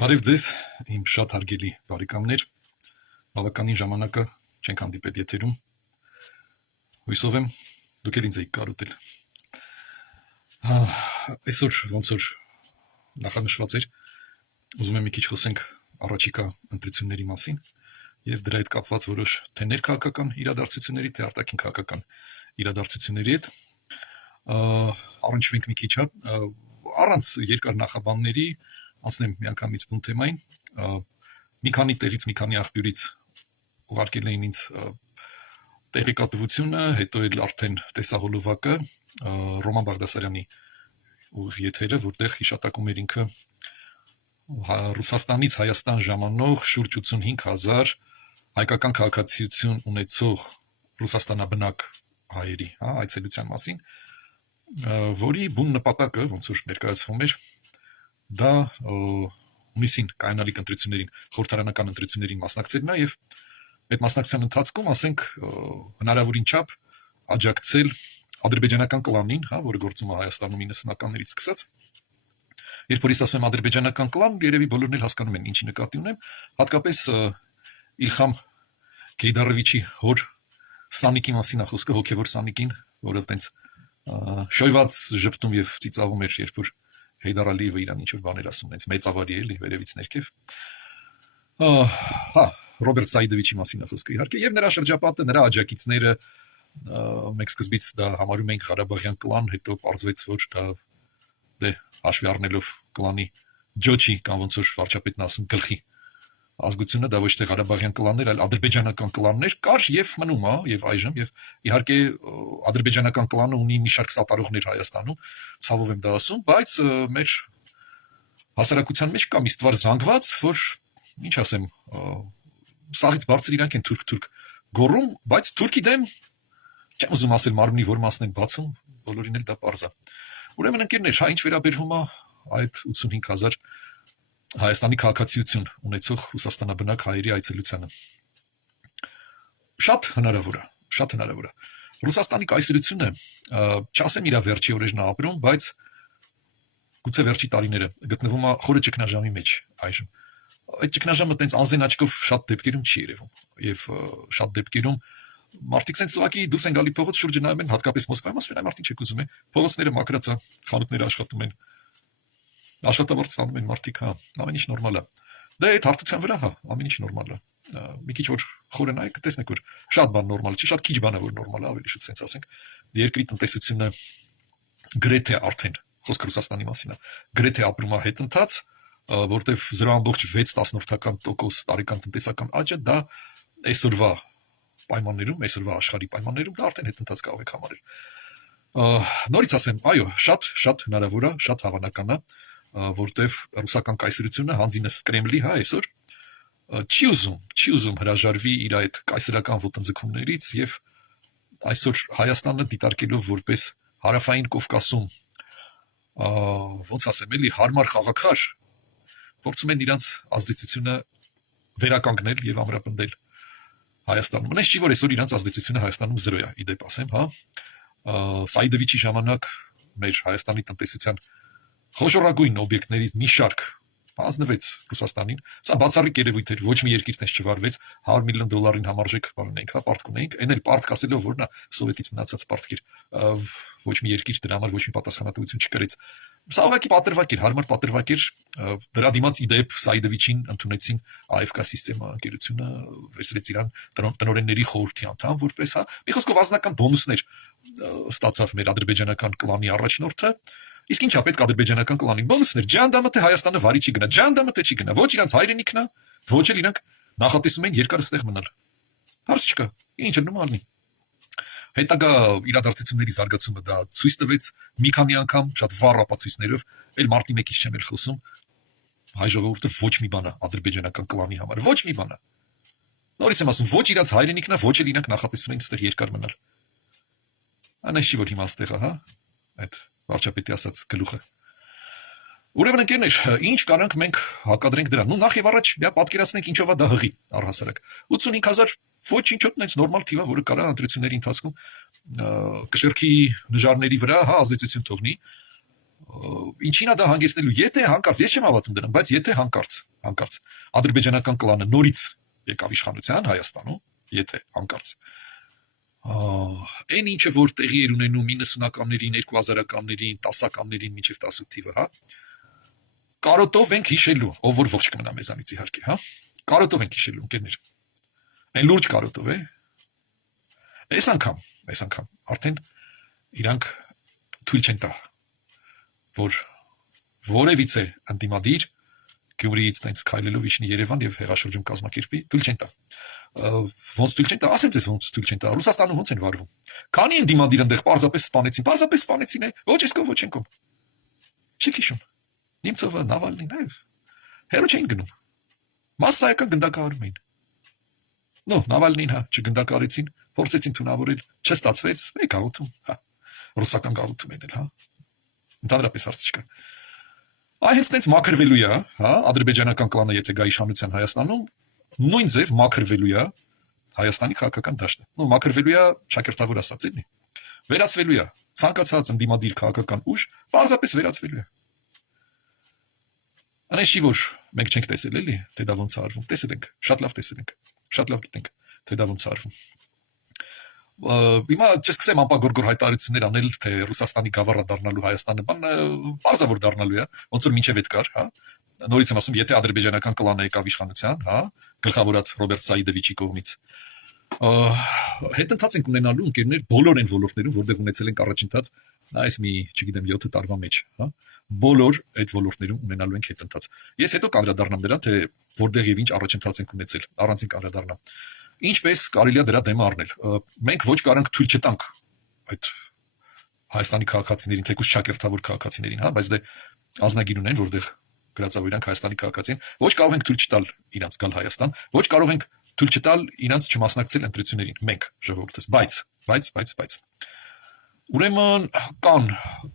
Բարև ձեզ, իմ շատ հարգելի բարեկամներ, բավականին ժամանակը չենք հանդիպել եթերում, հույսով եմ դուք էլ ինձ եք կարոտել։ Այսօր ոնց որ նախանշված էր, ուզում եմ մի քիչ խոսենք առաջիկա ընտրությունների մասին եւ դրա հետ կապված որոշ թե ներքաղաքական իրադարձությունների, թե արտաքին քաղաքական իրադարձությունների հետ առնչվենք մի քիչ, առանց երկար նախաբանների անցնեմ միանգամից բուն թեմային, մի քանի տեղից, մի քանի աղբյուրից ուղարկել էին ինձ տեղեկատվությունը, հետո էլ արդեն տեսահոլովակը Ռոման Բաղդասարյանի եթերը, որտեղ հիշատակում էր ինքը Ռուսաստանից Հայաստան ժամանող շուրջ 85,000 հայկական քաղաքացիություն ունեցող Ռուսաստանաբնակ հայերի այցելության մասին, որի բուն նպատակը, ոնց որ ներկայացվում էր, դա հունիսին կայանալիք ընտրություններին, խորհրդարանական ընտրություններին մասնակցելն է եւ այդ մասնակցության ընթացքում, ասենք, հնարավորին չափ աջակցել ադրբեջանական կլանին, որը գործում է Հայաստանում 90-ականներից սկսած։ Երբ որ ես ասում եմ ադրբեջանական կլան, երևի բոլորն էլ հասկանում են ինչի նկատի ունեմ, հատկապես Իլխամ Գեյդարովիչի հոր Սանիկի մասին է խոսքը, հոգևոր Սանիկին, որը տենց շոյված ժպտում եւ ծիծաղում էր, երբ որ Հեյդար Ալիևը իրան ինչ-որ բաներ ասում, այնց մեծավարի էլի, վերևից ներքև։ Ռոբերտ Սայիդովիչի մասին է խոսքը իհարկե, եւ նրա շրջապատը, նրա աջակիցները, մենք սկզբից դա համարում էինք Ղարաբաղյան կլան, հետո պարզվեց, որ դա հաշվի առնելով կլանի ջոչի կամ ոնց որ վարչապետն ասում գլխի ազգությունը, դա ոչ թե Ղարաբաղյան կլաններ, այլ ադրբեջանական կլաններ կար եւ մնում է եւ այժմ, եւ իհարկե ադրբեջանական կլանը ունի մի շարք սատարողներ Հայաստանում, ցավով եմ դա ասում, բայց մեր հասարակության մեջ կա մի ստվար զանգված, որ ինչ ասեմ, սաղից բարձր իրանք են թուրք գոռում, բայց թուրքի դեմ չեմ ուզում ասել մարմնի որ մասն են բացում, բոլորին էլ դա պարզ է։ Ուրեմն ընկերներ, ինչ վերաբերվում է այդ 85,000 Հայաստանի քաղաքացիություն ունեցող Ռուսաստանաբնակ հայերի այցելությանը։ Շատ հնարավոր է։ Ռուսաստանի կայսրությունը, չասեմ իր վերջի օրերն ապրում, բայց գուցե վերջի տարիները գտնվում է խորը ճգնաժամի մեջ այժմ։ Այդ ճգնաժամը տենց անզեն աչքով շատ դեպքերում չի երևում, եւ շատ դեպքերում մարդիկ sense ուղղակի դուրս են գալի փողոց, շուրջը նայում են, հատկապես Մոսկվայում, ասում են, այ մարդիկ չեք ուզում են, փողոցները մաքրած է, խանութները աշխատում են, աշխատավարձ ստանում են մարդիկ, ամեն ինչ նորմալ է։ Դա այդ հարթության վրա, ամեն ինչ նորմալ է։ Մի քիչ որ խորը նայեք, կտեսնեք, որ շատ բան նորմալ չի, շատ քիչ բան է որ նորմալ է, ավելի շուտ sense ասենք։ Երկրի տնտեսությունը գրեթե արդեն, խոսքը Ռուսաստանի մասին է, գրեթե ապրում է հետընթաց, որտեվ 0.6% տարեկան տնտեսական աճը դա այսօրվա պայմաններում, այսօրվա աշխարհի պայմաններում դա արդեն հետընթաց կարող եք համարել։ Նորից ասեմ, այո, շատ հնարավոր է, շատ հավանական է, որտեվ ռուսական կայսրությունը հանձինս Կրեմլի, այսօր չի ուզում հրաժարվի իր այդ կայսրական ոտնձգումներից եւ այսօր Հայաստանը դիտարկելով որպես հարավային Կովկասում ոնց ասեմ, էլի հարմար խաղաքար, փորձում են իրանց ազդեցությունը վերականգնել եւ ամրապնդել Հայաստանում։ Մնաց չի որ այսօր իրանց ազդեցությունը Հայաստանում 0 է, իդեպ ասեմ, Սայիդովիչի ժամանակ մեր Հայաստանի տնտեսության խոշորագույն օբյեկտներից մի շարք հանձնվեց Ռուսաստանին։ Սա բացառիկ երևույթ էր, ոչ մի երկիր տես չվարվեց, $100 միլիոն համարժեք բան ունենք, պարտք ունենք, այն էլ պարտք ասելով որ նա սովետից մնացած պարտք էր, ոչ մի երկիր դրա համար ոչ մի պատասխանատվություն չկրեց։ Սա ուղղակի պատրվակ էր, հարմար պատրվակ էր, դրա դիմաց իդեպ Սայիդովիչին ընդունեցին AFK սիստեմա ընկերությունը, վերցրեց իրան տնօրենների խորհրդի անդամ որպես, մի խոսքով ազնական բոնուսներ ստացավ մեր ադրբեջանական կլանի առաջնորդը, իսկ ինչա պետք ադրբեջանական կլանին բոնուսներ, ջանդամը թե Հայաստանը վարի չի գնա, ջանդամը թե չի գնա, ոչ իրանց հայրենիքն է, ոչ էլ իրանք նախատեսում են երկար ստեղ մնալ։ Հարց չկա, ինչ էլ նոմալնի։ Հետագա իրադարձությունների զարգացումը դա ցույց տվեց մի քանի անգամ շատ վառ ապացույցներով, այլ մարտի 1-ից չեմ էլ խոսում, հայ ժողովուրդը ոչ մի բան է ադրբեջանական կլանի համար, ոչ մի բան է։ Նորից եմ ասում, ոչ իրանց հայրենիքն է, ոչ էլ իրանք նախատեսում են այստեղ երկար մնալ։ Անեշի որ հիմա այստեղ է, այդ վարչապետի ասած գլուխը։ Ուրեմն ընկերներ, ինչ կարանք մենք հակադրենք դրան։ Նախ եւ առաջ մի հատ պատկերացնենք ինչով է դա հղի առհասարակ։ 85,000 ոչինչոտ այնց նորմալ թիվը, որը կարա ընտրությունների ընթացքում կշեռքի նժարների վրա ազդեցություն թողնի, Ինչին է դա հանգեցնելու, եթե հանկարծ, ես չեմ հավատում դրան, բայց եթե հանկարծ ադրբեջանական կլանը նորից եկավ իշխանության Հայաստանում, եթե հանկարծ այն ինչը որ տեղի էր ունենում 90-ականներին, 2000-ականներին, 10-ականներին մինչև 18 թիվը, հա, կարոտով ենք հիշելու, ով որ ողջ կմնա մեզանից իհարկե, հա, կարոտով ենք հիշելու, ընկերներ, այն լուրջ կարոտով է, այս անգամ, արդեն իրանք թույլ չեն տա, որ որևիցե ընդդիմադիր Գյումրիից տենց քայլելով իջնի Երևան եւ հեղաշրջում կազմակերպի, թույլ չեն տա։ Ոնց թույլ չեն տա, ասենց էս ոնց թույլ չեն տա։ Ռուսաստանում ոնց են վարվում։ Քանի են դիմադիր այնտեղ պարզապես սպանեցին, ոչ էս կողմ, ոչ են կողմ։ Չի քիշում։ Նիմցովը, Նավալնին, հերո չէին գնում։ Մասսայական գնդակահարում էին։ Նավալնին, հա, չգնդակահարեցին, փորձեցին թունավորել, չստացվեց, մեկ գաղութում, հա։ Ռուսական գաղութում են էլ, հա։ Ընդհանրապես հարց չկա։ Այ հենց տենց մաքրվելու է, հա, ադրբեջանական կլանը եթե գա իշխանության Հայաստանում, նույն ձև մաքրվելու է Հայաստանի քաղաքական դաշտը։ Մաքրվելու է շակերտավոր ասած էլի։ Վերածվելու է ցանկացած ընդդիմադիր քաղաքական ուժ, պարզապես վերածվելու է։ Անես չի որ մենք չենք տեսել էլի, թե դա ոնց է արվում։ Տեսել ենք, շատ լավ գիտենք, թե դա ոնց է արվում։ Հիմա չսկսեմ ամպագորգոր հայտարարություններ անել, թե Ռուսաստանի գավառը դառնալու Հայաստանը, պարզավոր դառնալու է, ոնց որ մինչև այդ կար, հա։ Նորից եմ ասում, եթե ադրբեջանական կլանը եկավ իշխանության, հա, գլխավորած Ռոբերտ Սայիդովիչի կողմից, հետընթաց ենք ունենալու ընկերներ բոլոր այն ոլորտներում, որտեղ ունեցել ենք առաջընթաց, այս մի, չգիտեմ, 7 տարվա մեջ, հա, բոլոր այդ ոլորտներում ունենալու ենք հետընթաց։ Ես հետո կանդրադառնամ դրան, թե որտեղ եւ ինչ առաջընթաց ենք ունեցել, առանցին կանդրադառնամ։ Ինչպես կարելի է դրա դեմը առնել։ Մենք ոչ կարանք թույլ չտանք այդ Հայաստանի քաղաքացիներին, թեկուզ շակերտավոր քաղաքացիներին, հա, բայց դե ազնագիր ունեն, որտեղ գրածավ իրանք Հայաստանի քաղաքացին, ոչ կարող ենք թույլ չտալ իրանց գալ Հայաստան, ոչ կարող ենք թույլ չտալ իրանց չմասնակցել ընտրություններին, մենք ժողովուրդս, բայց ուրեմն կան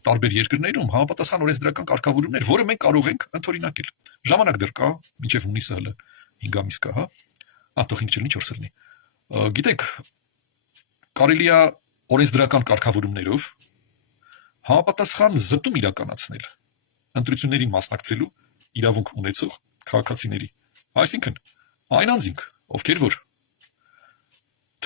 տարբեր երկրներում համապատասխան օրենսդրական կարգավորումներ, որը մենք կարող ենք ընդօրինակել։ Ժամանակ դեռ կա, մինչև հունիսը հələ 5 ամիս կա, հա։ Ահա 5 չլինի 4 լինի։ Գիտեք, կարելի է օրենսդրական կարգավորումներով համապատասխան զտում իրականացնել ընտրություններին մասնակցելու իրավունք ունեցող քաղաքացիների, այսինքն այն անձինք, ովքեր որ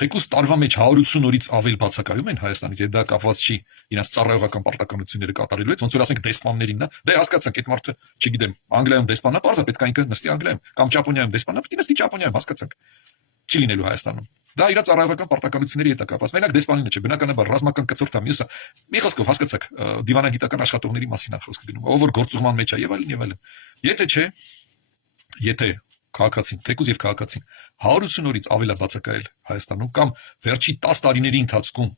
թեկուզ տարվա մեջ 180 օրից ավել բացակայում են Հայաստանից, եւ դա կապված չի իրենց ծառայողական պարտականությունները կատարելու հետ, ոնց որ ասենք դեսպաններինն է, դե հասկացանք, այդ մարդը, չգիտեմ, Անգլիայում դեսպանա, բարձր պետք է ինքը նստի Անգլիայում, կամ Ճապոնիայում դեսպանա, պետք է նստի Ճապոնիայում, հասկացանք։ Չի լինելու Հայաստանում։ Դա իր ծառայողական պարտականությունների հետ է կապված։ Մենակ դեսպանինը չէ, բնականաբար ռազմական կցորդա մյուսը։ Մի խոսքով հասկացաք, դիվանագիտական աշխատողների մասին է խոսքը գնում, ով որ գործուղման մեջ է եւ այլն։ Եթե չէ, եթե քաղաքացին, թեկուզ եւ քաղաքացին 180 օրից ավել է բացակայել Հայաստանում կամ վերջի 10 տարիների ընթացքում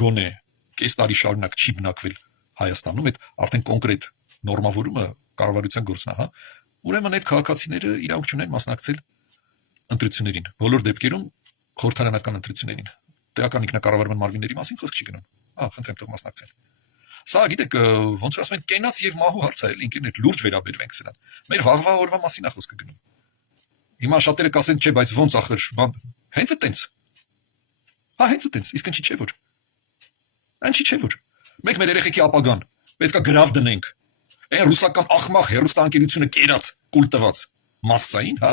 գոնե կես տարի շարունակ չի բնակվել Հայաստանում, այդ արդեն կոնկրետ նորմավորումը կառավարության գործն է, հա։ Ուրեմն այդ քաղաքացիները իրավունք չունեն մասնակցել ընտրություններին, բոլոր դեպքերում խորհրդարանական ընտրություններին։ Տեղական ինքնակառավարման մարմինների մասին խոսք չի գնում։ Խնդրեմ թող մասնակցեն։ Սա գիտեք, ոնց որ ասում են, կենաց եւ մահու հարց է, էլի ինքներդ լուրջ վերաբերվենք սրան։ Մեր վաղվա օրվա մասին է խոսքը գնում։ Հիմա շատերը կասեն, չէ, բայց ոնց ախր, հենց այտենց։ Հենց այտենց, իսկ ինչի՞ չէ որ։ Ինչի՞ չէ որ։ Մենք մեր երեխեքի ապագան պետքա գրավ դնենք։ Այն ռուսական ախմախ հերոստանգերությունը կերած, կուլ տված մասսային, հա,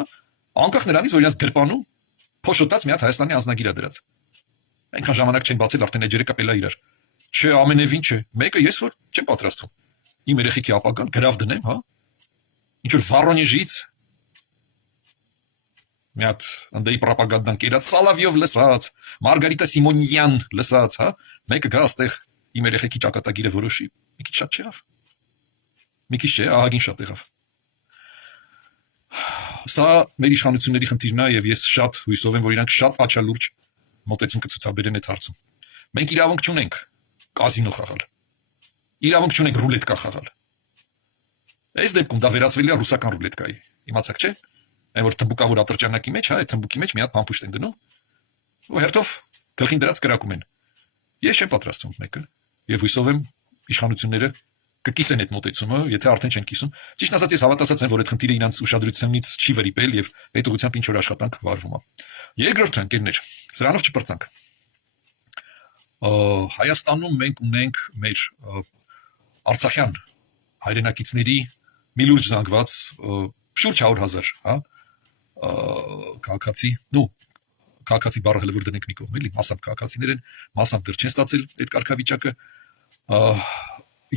անկախ նրանից, որ իրաց գրպանում փոշոտած մի հատ Հայաստանի անձնագիր է դրած։ Այնքան ժամանակ չեն բացել, արդեն այդ երեքը կապելա իրար։ Չէ, ամենևին չէ։ Մեկը ես որ չեմ պատրաստվում։ Իմ երեխեքի ապագան գրավ դնեմ, հա։ Ինչ որ Վառոնեժից մի հատ ընդդեի ռոպագանդան կերած Սալավյով լսած, Մարգարիտա Սիմոնյան լսած, հա։ Մեկը գա այստեղ իմ երեխեքի ճակատագիրը որոշի։ Մի քիչ շատ չեղավ։ Մի քիչ չէ, ահագին շատ եղավ։ Սա մեր իշխանությունների խնդիրն է եւ ես շատ հույսով եմ, որ իրանք շատ աչալուրջ մոտեցում կցուցաբերեն այդ հարցում։ Մենք իրավունք չունենք կազինո խաղալ։ Իրավունք չունենք ռուլետկա խաղալ։ Այս դեպքում դա վերածվել է ռուսական ռուլետկայի։ Իմացաք չէ՞։ Այն որ թմբուկավոր ատրճանակի մեջ, հա, այդ թմբուկի մեջ մի հատ փամփուշտ են դնում։ Ու հերթով գլխին դրած կրակում են։ Ես չեմ պատրաստվում մեկը եւ հույսով եմ իշխանությունները կկիսեն այդ մոտեցումը, եթե արդեն չեն կիսում։ Ճիշտ ասած ես հավատացած եմ, որ այդ խնդիրը իրանց ուշադրությունից չի վրիպել եւ այդ ուղղությամբ ինչ որ աշխատանք վարվում է։ Երկրորդը ընկերներ, սրանով չպրծանք։ Հայաստանում մենք ունենք մեր Արցախյան հայրենակիցների մի լուրջ զանգված շուրջ 100,000, հա, քաղաքացի, քաղաքացի բառը հələ որ դնենք մի կողմ, էլի, մասամբ քաղաքացիներ են, մասամբ դեռ չեն ստացել այդ կարգավիճակը։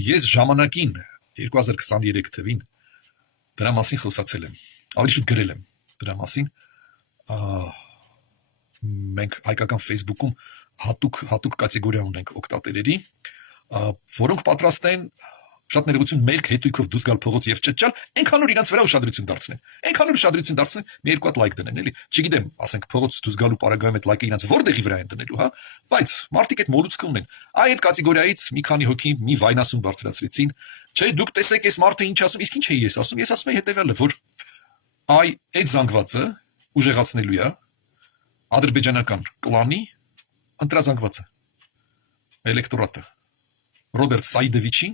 Ես ժամանակին 2023 թվին դրա մասին խոսացել եմ, ավելի շուտ գրել եմ դրա մասին։ Մենք հայկական Facebook-ում հատուկ կատեգորիա ունենք օգտատերերի, որոնք պատրաստ են շատ ներողություն մեր հետույքով դուրս գալ փողոց եւ ճճալ, այնքանուր իրանց վրա ուշադրություն դարձնեն։ Այնքանուր ուշադրություն դարձնեն, մի երկու հատ լայք դնեն, էլի։ Չգիտեմ, ասենք փողոց դուրս գալու պարագայում այդ լայքը իրանց որտեղի վրա են դնելու, հա, բայց մարդիկ այդ մոլուցքը ունեն։ Այդ կատեգորիայից մի քանի հոգի մի վայնասուն բարձրացրեցին։ Չէ, դուք տեսեք այս մարդը ինչ ասում, իսկ ինչ էի ես ասում։ Ես ասում եմ հետեւյալը, որ այդ զանգվածը ուժեղացնելու է ադրբեջանական կլանի ընտրազանգվածը, էլեկտորատը, Ռոբերտ Սայդովիչի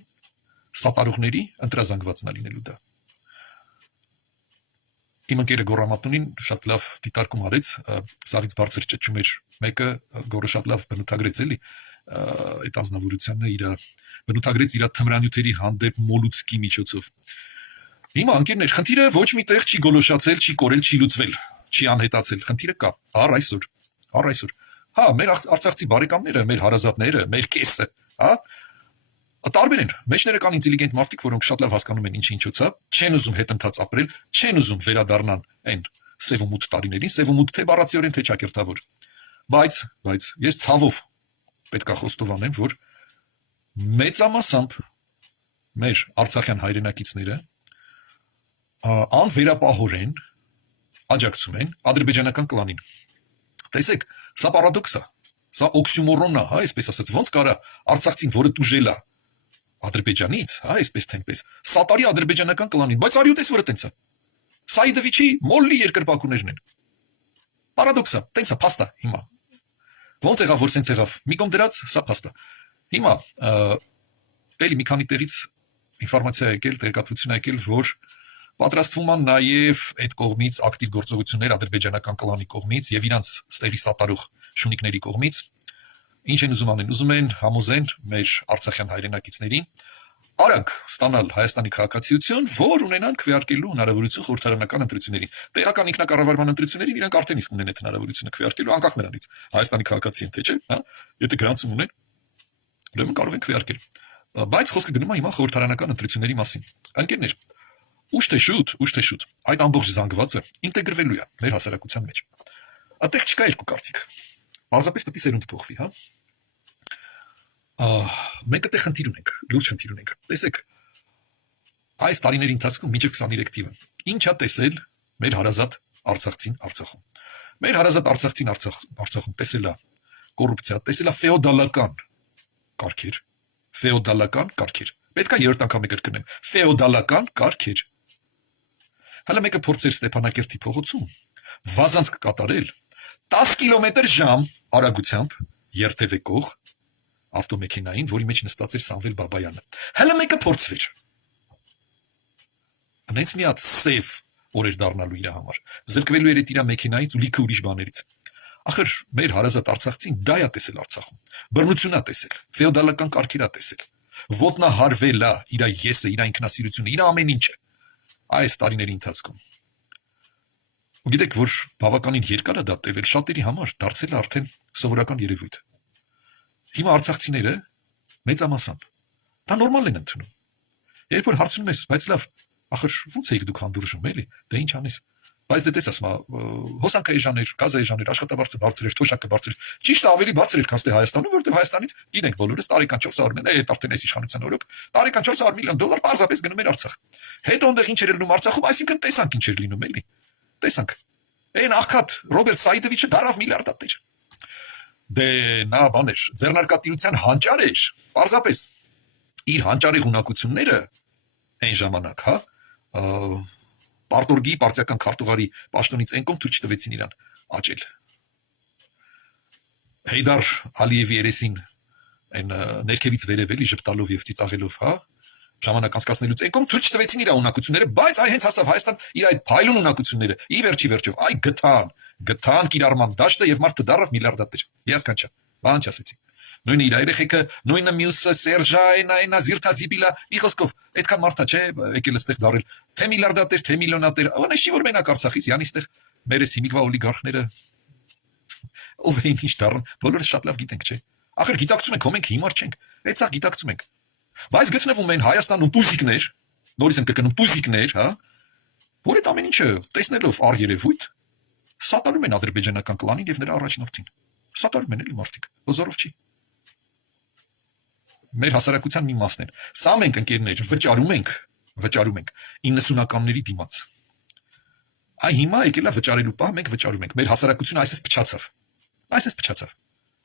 սատարողների ընտրազանգվածն է լինելու դա։ Իմ ընկերը Գոռամատունին շատ լավ դիտարկում արեց, սարից բարձր ճճում էր մեկը, Գոռը շատ լավ բնութագրեց էլի այդ անձնավորությունը իր բնութագրեց իր թմրանյութերի հանդեպ մոլուցքի միջոցով։ Հիմա ընկերներ, խնդիրը ոչ միտեղ չի գոլոշացել, չի կորել, չի լուծվել, չի անհետացել, խնդիրը կա, առ այսօր։ Հա, մեր արցախցի բարեկամները, մեր հարազատները, մեր կեսը, հա, տարբեր են, մեջները կան ինտելիգենտ մարդիկ, որոնք շատ լավ հասկանում են ինչի է, չեն ուզում հետընթաց ապրել, չեն ուզում վերադառնալ այն սև ու մութ տարիներին, սև ու մութ թե բառացիորեն, թե ճակերտավոր։ Բայց ես ցավով պետք է խոստովանեմ, որ մեծամասամբ մեր արցախյան հայրենակիցները անվերապահորեն աջակցում են ադրբեջանական կլանին։ Տեսեք, սա պարադոքս է, սա օքսյումորոն է, հա, այսպես ասած, ոնց կարա արցախցին, որը տուժել է Ադրբեջանից, հա, այսպես թե այնպես, սատարի ադրբեջանական կլանին, բայց արի ու տես որը տենց է։ Սայդովիչի մոլլի երկրպագուներն են։ Պարադոքս է, տենց է, փաստ է հիմա։ Ոնց եղավ, որ սենց եղավ, մի կողմ դրած, սա փաստ է։ Հիմա էլի մի քանի տեղից ինֆորմացիա եկել, տեղեկատվություն եկել, որ պատրաստվում են նաև այդ կողմից ակտիվ գործողություններ ադրբեջանական կլանի կողմից եւ իրանց ստերի սատարող շունիկների կողմից։ Ինչ են ուզում անեն, ուզում են համոզեն մեր արցախյան հայրենակիցներին արագ ստանալ Հայաստանի քաղաքացիություն, որ ունենան քվեարկելու հնարավորություն խորհրդարանական ընտրություններին։ Տեղական ինքնակառավարման ընտրություններին իրանք արդեն իսկ ունեն այդ հնարավորությունը քվեարկելու անկախ նրանից Հայաստանի քաղաքացի են թե չէ, հա, եթե գրանցում ունեն, ուրեմն կարող են քվեարկել։ Բայց խոսքը գնում է հիմա խորհրդարանական ընտրությունների մասին։ Ընկերներ, ուշ թե շուտ այդ ամբողջ զանգվածը ինտեգրվելու է մեր հասարակության մեջ։ Այդտեղ չկա երկու կարծիք։ Պարզապես պետք է սերունդ փոխվի, հա։ Մենք այդտեղ խնդիր ունենք, լուրջ խնդիր ունենք։ Տեսեք, այս տարիների ընթացքում մինչև 23 թիվը ինչ է տեսել մեր հարազատ Արցախցին Արցախում։ Մեր հարազատ Արցախցին Արցախում տեսել է կոռուպցիա, տեսել է ֆեոդալական կարգեր։ Պետք է երրորդ անգամ կրկնեմ, ֆեոդալական կարգեր։ Հələ մեկը փորձեր Ստեփանակերտի փողոցում վազանց կկատարել 10 կմ/ժ արագությամբ երթևեկող ավտոմեքենային, որի մեջ նստած էր Սամվել Բաբայանը։ Հələ մեկը փորձվեր։ Անենց մի հատ սև օրեր դառնալու իր համար։ Զրկվելու էր իր մեքենայից ու լիքը ուրիշ բաներից։ Ախր մեր հարազատ Արցախցին դա է տեսել Արցախում։ Բռնություն է տեսել, ֆեոդալական կարգեր է տեսել։ Ոտնահարվել է իր եսը, իր ինքնասիրությունը, իր ամեն ինչը այս տարիների ընթացքում։ Ու գիտեք, որ բավականին երկար է դա տևել, շատերի համար դարձել է արդեն սովորական երևույթ։ Հիմա արցախցիները մեծամասամբ դա նորմալ են ընդունում։ Երբ որ հարցնում ես, բայց լավ, ախր ո՞նց եք դուք հանդուրժում, էլի, դե ինչ անես։ Բայց դե տես ասում, հոսանքայի ժաներ, գազայի ժաներ, աշխատավարձը բարձր էր, թոշակը բարձր էր։ Ճիշտ ավելի բարձր էր, քան թե Հայաստանում, որովհետև Հայաստանից գիտենք բոլորս տարեկան 400 միլիոն, այդ արդեն էս իշխանության օրոք, տարեկան 400 միլիոն դոլար պարզապես գնում էր Արցախ։ Հետո այնտեղ ինչ էր լինում Արցախում, այսինքն տեսանք ինչ էր լինում, էլի։ Տեսանք։ Այն աղքատ Ռոբերտ Սայդովիչը դարավ միլիարդատեր։ Դե նա բան էր, ձեռնարկատիրության հանճար էր, պարզապես իր հանճարի ունակությունները այն ժամանակ, հա, Պարտորգի պարտիական քարտուղարի պաշտոնից այն կողմ թույլ չտվեցին իրան աճել։ Հեյդար Ալիևի երեսին այն ներքևից վերևելի ժպտալով եւ ծիծաղելով, հա, ժամանակ անցկացնելուց այն կողմ թույլ չտվեցին իր ունակությունները, բայց այ հենց հասավ Հայաստան իր այդ փայլուն ունակությունները ի վերջի վերջով այ գտան կիրառման դաշտը եւ մարդը դարավ միլիարդատեր։ Ես կանչա, բան չասեցի։ նույնը իր երեխեքը, նույնը մյուսը Սերժային, այնա Զիրթազիբիլա, մի խոսքով, այդքան մարդա չէ, եկել էստեղ դարել, թե միլիարդատեր, թե միլիոնատեր, անշի որ մենակ Արցախից, յանիստեղ մերես հիմիկվա օլիգարխները ով էին ինչ դառն, բոլորը շատ լավ գիտենք, չէ։ Ախր գիտակցում ենք, մենք հիմար չենք, այդ սա գիտակցում ենք։ Բայց գտնվում են Հայաստանում տուզիկներ, նորից եմ կրկնում տուզիկներ, հա, որ այդ ամեն ինչը տեսնելով առերևույթ սատարում են ադրբեջանական կլանին եւ նրա առաջնորդին։ Սատարում են էլի մարդիկ, ոզորով չի։ Մեր հասարակության մի մասն են։ Սա մենք ընկերներ վճարում ենք 90-ականների դիմաց։ Այ հիմա եկել է վճարելու պահ, մենք վճարում ենք։ Մեր հասարակությունը այսպես փչացավ։ Այսպես փչացավ։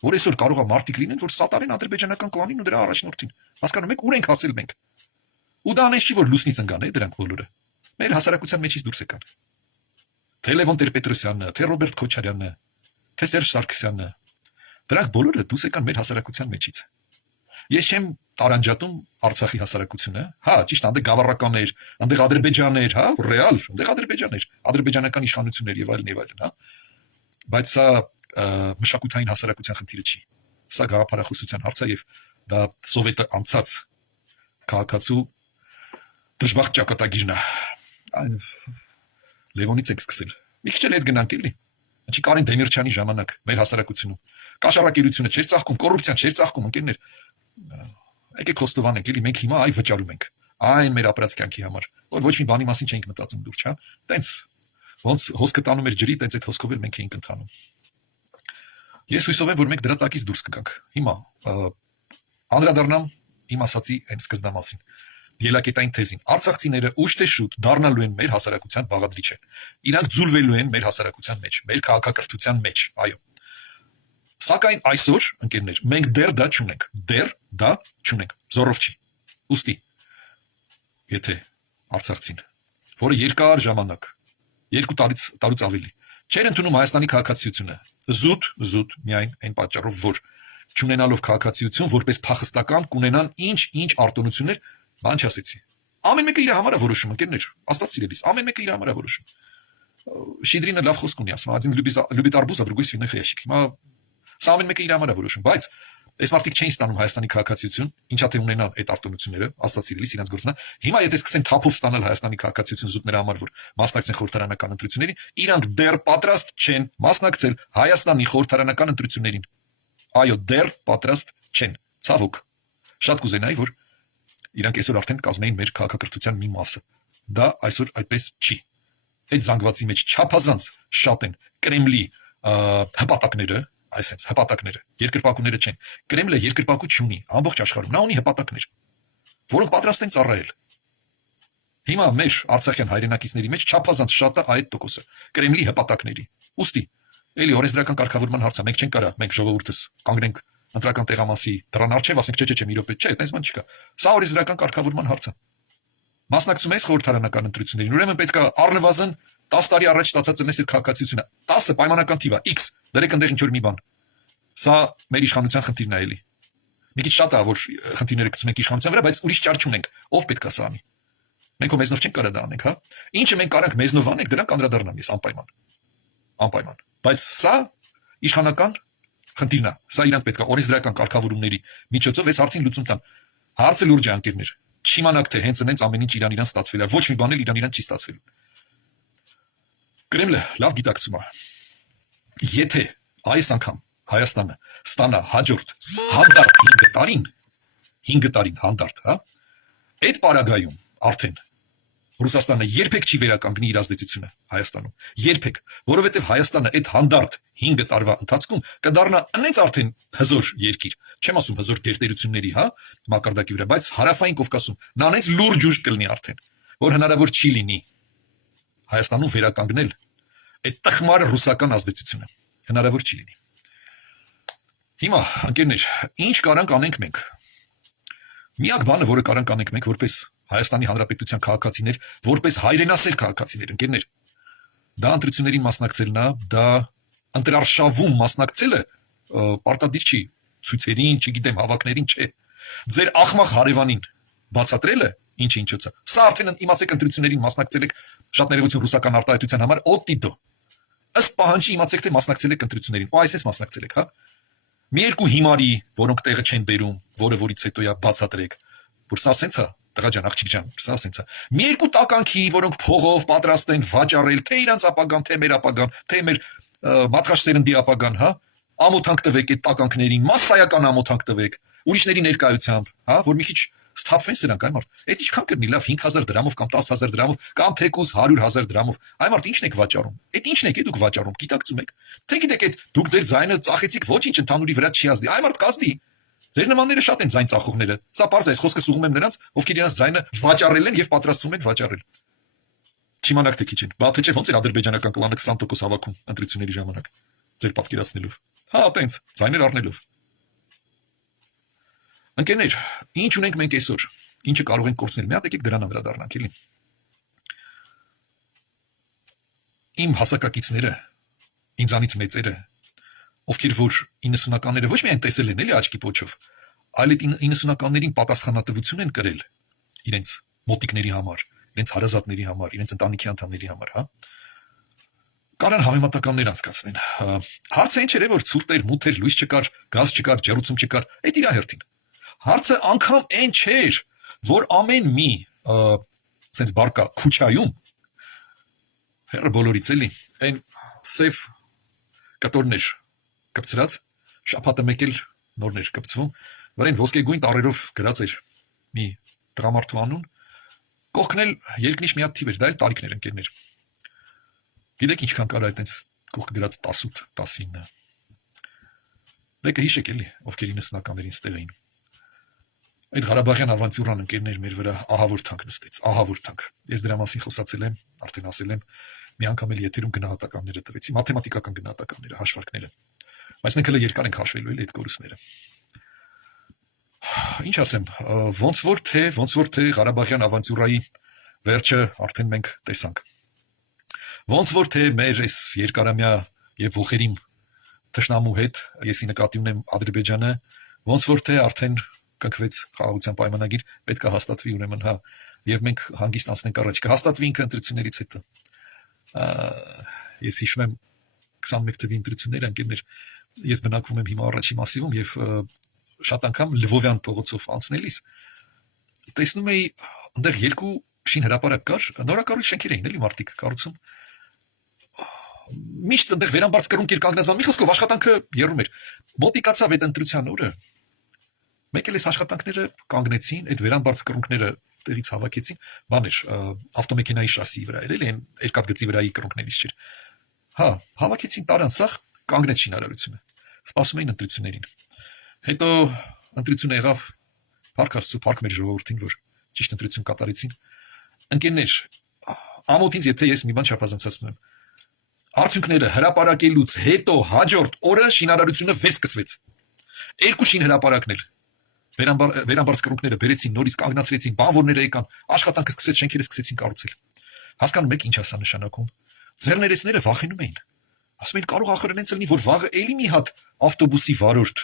Որ այսօր կարող է մարդիկ լինեն, որ սատարեն ադրբեջանական կլանին ու դրա առաջնորդին։ Հասկանում եք, ուր ենք հասել մենք։ Ու դա անես չի, որ լուսնից ընկան, դրանք բոլորը։ Մեր հասարակության մեջից դուրս եկան։ Թե Լևոն Տեր-Պետրոսյանը, թե Ռոբերտ Քոչարյանը, թե Սերժ Սարգսյանը, դրանք բոլորը դուրս եկան մեր հասարակության մեջից։ Ես չեմ տարանջատում Արցախի հասարակությունը, հա, ճիշտ, այնտեղ գավառականներ, այնտեղ ադրբեջաներ, հա, ռեալ, այնտեղ ադրբեջաներ, ադրբեջանական իշխանություններ եւ այլն, հա։ Բայց սա մշակութային հասարակության խնդիրը չի։ Սա գաղափարախոսության հարց է եւ դա սովետը անցած քաղաքացու դժբախտ ճակատագիրն է։ Այն Լևոնից եք սկսել։ Մի քիչ էլ հետ գնանք էլի։ Ինչի Կարեն Դեմիրճյանի ժամանակ մեր հասարակությունում կաշառակերությունը չէր ծաղկում, կոռուպցիան չէր ծաղկում, ընկերներ։ Եկեք խոստովանենք, էլի մենք հիմա այ վճարում ենք։ Այն մեր ապրած կյանքի համար, որ ոչ մի բանի մասին չենք մտածում դուրս, հա։ Տենց ոնց հոսքը տանում էր ջրի, տենց այդ հոսքով էլ մենք էինք ընթանում։ Ես հույսով եմ, որ մենք դրա տակից դուրս կգանք։ Հիմա անդրադառնամ իմ ասացի այն սկզբնամասին։ Ելակետային թեզին։ Արցախցիները ուշ թե շուտ դառնալու են մեր հասարակության բաղադրիչը։ Իրանք ձուլվելու են մեր հասարակության մեջ, մեր քաղաքակրթության մեջ, այո։ Սակայն այսօր, ընկերներ, մենք դեռ դա չունենք, զորով չի։ Ուստի, եթե արցախցին, որը երկար ժամանակ, 2 տարուց ավելի, չէր ընդունում Հայաստանի քաղաքացիությունը, զուտ միայն այն պատճառով, որ չունենալով քաղաքացիություն, որպես փախստական կունենան ինչ արտոնություններ, բան չասեցի։ Ամեն մեկը իր համար է որոշում, ընկերներ, Աստված սիրելիս, ամեն մեկը իր համար է որոշում։ Շիդրինը լավ խոսք ունի, ասում, один любит арбуз, а другой свиной хрящик։ Հիմա սա ամեն մեկը իր համար է որոշում, բայց այս մարդիկ չէին ստանում Հայաստանի քաղաքացիություն, ինչա թե ունենան այդ արտոնությունները, Աստված սիրելիս իրենց գործնա։ Հիմա եթե սկսեն թափով ստանալ Հայաստանի քաղաքացիություն զուտ նրա համար, որ մասնակցեն խորհրդարանական ընտրություններին, իրանք դեռ պատրաստ չեն մասնակցել Հայաստանի խորհրդարանական ընտրություններին։ Այո, դեռ պատրաստ չեն։ Ցավոք։ Շատ կուզենայի, որ իրանք այսօր արդեն կազմեին մեր քաղաքակրթության մի մասը։ Դա այսօր այդպես չի։ Այդ զանգվածի մեջ չափազանց շատ են Կրեմլի հպատակները, այսպես հպատակները, երկրպագուները չեն։ Կրեմլը երկրպագու չունի ամբողջ աշխարհում, նա ունի հպատակներ, որոնք պատրաստ են ծառայել։ Հիմա մեր արցախյան հայրենակիցների մեջ չափազանց շատ է այդ տոկոսը Կրեմլի հպատակների։ Ուստի, էլի օրենսդրական կարգավորման հարցը մենք չենք կարա, մենք ժողովուրդս կանգնենք ընտրական տեղամասի դրան առջև, ասենք չէ, մի րոպե, չէ, այդպես բան չկա։ Սա օրենսդրական կարգավորման հարց է։ Մասնակցում ես խորհրդարանական ընտրություններին, ուրեմն պետք է առնվազն 10 տարի առաջ ստացած լինես այդ քաղաքացիությունը։ 10-ը պայմանական թիվ է, X, դրեք ընդեղ ինչ որ մի բան։ Սա մեր իշխանության խնդիրն է էլի։ Մի քիչ շատ է, որ խնդիրները գցում ենք իշխանության վրա, բայց ուրիշ ճար չունենք։ Ով պետք է սա անի։ Մենք ո մեզնով չենք կարա դա անենք, հա։ Ինչը մենք կարանք մեզնով անենք, դրանք անդրադառնամ ես անպայման։ Անպայման։ Բայց սա իշխանական խնդիրն է։ Սա իրանք պետք է օրենսդրական կարգավորումների միջոցով այս հարցին լուծում տան։ Հարցը լուրջ է, ընկերներ։ Չիմանաք թե հենց այնց ամեն ինչ իրան ստացվել է, ոչ մի բան էլ իրան չի ստացվել։ Կրեմլը լավ գիտակցում է։ Եթե այս անգամ Հայաստանը ստանա հաջորդ հանդարտ 5 տարին հանդարտ, հա, այդ պարագայում արդեն Ռուսաստանը երբեք չի վերականգնի իր ազդեցությունը Հայաստանում։ Երբեք, որովհետև Հայաստանը այդ հանդարտ 5 տարվա ընթացքում կդառնա այնց արդեն հզոր երկիր։ Չեմ ասում հզոր գերտերությունների, հա, մակարդակի վրա, բայց հարավային Կովկասում նա այնց լուրջ ուժ կլինի արդեն, որ հնարավոր չի լինի Հայաստանում վերականգնել այդ տխմար ռուսական ազդեցությունը։ Հնարավոր չի լինի։ Հիմա, ընկերներ, ինչ կարանք անենք մենք։ Միակ բանը, որը կարանք անենք մենք որպես Հայաստանի Հանրապետության քաղաքացիներ, որպես հայրենասեր քաղաքացիներ, ընկերներ, դա ընտրություններին մասնակցելն է, դա ընտրարշավում մասնակցելը պարտադիր չի, ցույցերին, չգիտեմ, հավաքներին չէ։ Ձեր աղմախ հարևանին բացատրելը ինչը։ Սա արդեն իմացեք ընտրություններին մասնակցել եք, շատ ներողություն ռուսական արտահայտության համար, օտիդո։ Ըստ պահանջի իմացեք թե մասնակցել եք ընտրություններին, ու այսպես մասնակցել եք, հա։ Մի երկու հիմարի, որոնք տեղը չեն բերում, որը որից հետո է բացատրեք, որ սա սենց է, տղա ջան, աղջիկ ջան, սա սենց է։ Մի երկու տականքի, որոնք փողով պատրաստ են վաճառել, թե իրանց ապագան, թե մեր ապագան, թե մեր մատղաշ սերնդի ապագան, հա, ամոթանք տվեք այդ տականքներին, massայական ամոթանք տվեք, ուրիշների ներկայությամբ, հա, որ մի քիչ սթափվեն սրանք, այ մարդ, այդ ինչքան կրնի, լավ 5000 դրամով կամ 10000 դրամով կամ թեկուզ 100,000 դրամով, այ մարդ ինչն եք վաճառում, այդ ինչն եք դուք վաճառում, գիտակցում եք, թե գիտեք այդ դուք ձեր ձայնը ծախեցիք ոչինչ ընդհանուրի վրա չի ազդի, այ մարդ կազդի, ձեր նմանները շատ են ձայն ծախողները, սա պարզ է, այս խոսքը սուղում եմ նրանց, ովքեր իրենց ձայնը վաճառել են եւ պատրաստվում են վաճառել, չիմանաք թե քիչ են, բա թե չէ ոնց էր ադրբեջանական կլանը 20% հավաքում ընտրությունների ժամանակ, ձեր պատկերացնելով, հա, տենց, ձայներ առնելով։ Ընկերներ, ինչ ունենք մենք այսօր, ինչը կարող ենք կորցնել, մի հատ եկեք դրան անդրադառնանք, էլի։ Իմ հասակակիցները, ինձանից մեծերը, ովքեր որ 90-ականները ոչ միայն տեսել են, էլի աչքի փոչով, այլ այդ 90-ականներին պատասխանատվություն են կրել իրենց մոտիկների համար, իրենց հարազատների համար, իրենց ընտանիքի անդամների համար, հա։ Կարան համեմատականներ անցկացնեն։ Հարցը ինչ էր, որ ցուրտ էր, մութ էր, լույս չկար, գազ չկար, ջեռուցում չկար, այդ իր հերթին։ Հարցը անգամ այն չէր, որ ամեն մի sense բարկա քուչայում հերը բոլորից էլի այն սև կտորներ կպցրած շապատը մեկ էլ նորներ կպցվում, որին ոսկեգույն տառերով գրած էր մի տղամարդու անուն, կողքն էլ երկնիշ մի հատ թիվ էր, դա էլ տարիքներ ընկերներ։ Գիտեք ինչքան կար այդպես կողք գրած 18, 19։ Դե կհիշեք էլի, ովքեր 90-ականներին ստեղ էին։ Այդ Ղարաբաղյան ավանտյուրան ընկերներ մեր վրա ահավոր թանկ նստեց, ահավոր թանկ։ Ես դրա մասին խոսացել եմ, արդեն ասել եմ, մի անգամ էլ եթերում գնահատականները տվեցի, մաթեմատիկական գնահատականները, հաշվարկները։ Բայց մենք հələ երկար ենք հաշվելու էլի այդ կորուստները։ Ինչ ասեմ, ոնց որ թե Ղարաբաղյան ավանտյուրայի վերջը արդեն մենք տեսանք։ Ոնց որ թե մեր այս երկարամյա եւ ողերիմ թշնամու հետ, եսի նկատի ունեմ Ադրբեջանը, ոնց որ թե արդեն կնքվեց խաղաղության պայմանագիր, պետք է հաստատվի ուրեմն, հա, եւ մենք հանգիստ անցնենք առաջ, կհաստատվի ինքը ընտրություններից հետո։ Ես հիշում եմ 21 թվականի ընտրությունները, ընկերներ, ես բնակվում եմ հիմա առաջի մասիվում եւ շատ անգամ Լվովյան փողոցով անցնելիս տեսնում էի այնտեղ երկու շին հրապարակ կար, նորակառույց շենքեր էին, էլի մարդիկ կառուցում։ Միշտ այնտեղ վերամբարձ կրունկ էր կանգնած, մի խոսքով աշխատանքը երում էր։ Մոտիկացավ այդ ընտրության օրը։ Մեկ էլ այս աշխատանքները կանգնեցին, այդ վերամբարձ կրունկները տեղից հավաքեցին, բաներ, ավտոմեքենայի շասի վրա էր, էլի այն երկաթգծի վրայի կրունկներից չէր։ Հա, հավաքեցին տարան սախ, կանգնեց շինարարությունը։ Սպասում էին ընտրություններին։ Հետո ընտրությունը եղավ, փառք Աստծո, փառք մեր ժողովրդին, որ ճիշտ ընտրություն կատարեցին։ Ընկերներ, ամոթինց եթե ես մի բան չափազանցացնում եմ, արդյունքները հրապարակելուց հետո հաջորդ օրը շինարարությունը վերսկսվեց։ Երկու շին հրապարակներ վերամբարձ կրունկները բերեցին, նորից կանգնացրեցին, բանվորները եկան, աշխատանքը սկսվեց, շենքերը սկսեցին կառուցել։ Հասկանում եք ինչ ասա նշանակում։ Ձեռներեցները վախենում էին։ Ասում էին կարող ախր այնց լինի, որ վաղը էլի մի հատ ավտոբուսի վարորդ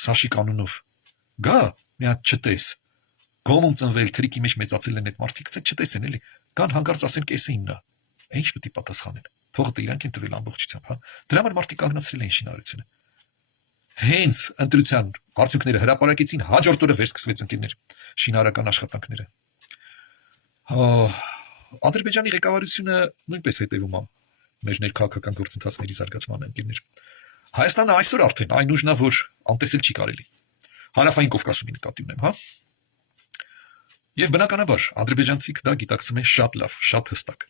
Սաշիկ անունով գա, մի հատ չտես։ Գոմում ծնվել, թրիկի մեջ մեծացել են այդ մարդիկ, չտեսեն էլի, կան հանկարծ ասեն կեսին նա։ Ինչ պետք է պատասխանեն։ Փողը իրանք են տվել ամբողջությամբ, հա։ Դրա համար մարդիկ կանգնացրել էին շինարարությունը։ Հենց ընտրության արդյունքները հրապարակեցին, հաջորդ օրը վերսկսվեց ընկերներ շինարարական աշխատանքները։ Ադրբեջանի ղեկավարությունը նույնպես հետևում է մեր ներքաղաքական գործընթացների զարգացման ընկերներ։ Հայաստանը այսօր արդեն այն ուժն է, որ անտեսել չի կարելի։ Հարավային Կովկասումի նկատի ունեմ, հա։ Եվ բնականաբար ադրբեջանցիք դա գիտակցում են շատ լավ, շատ հստակ։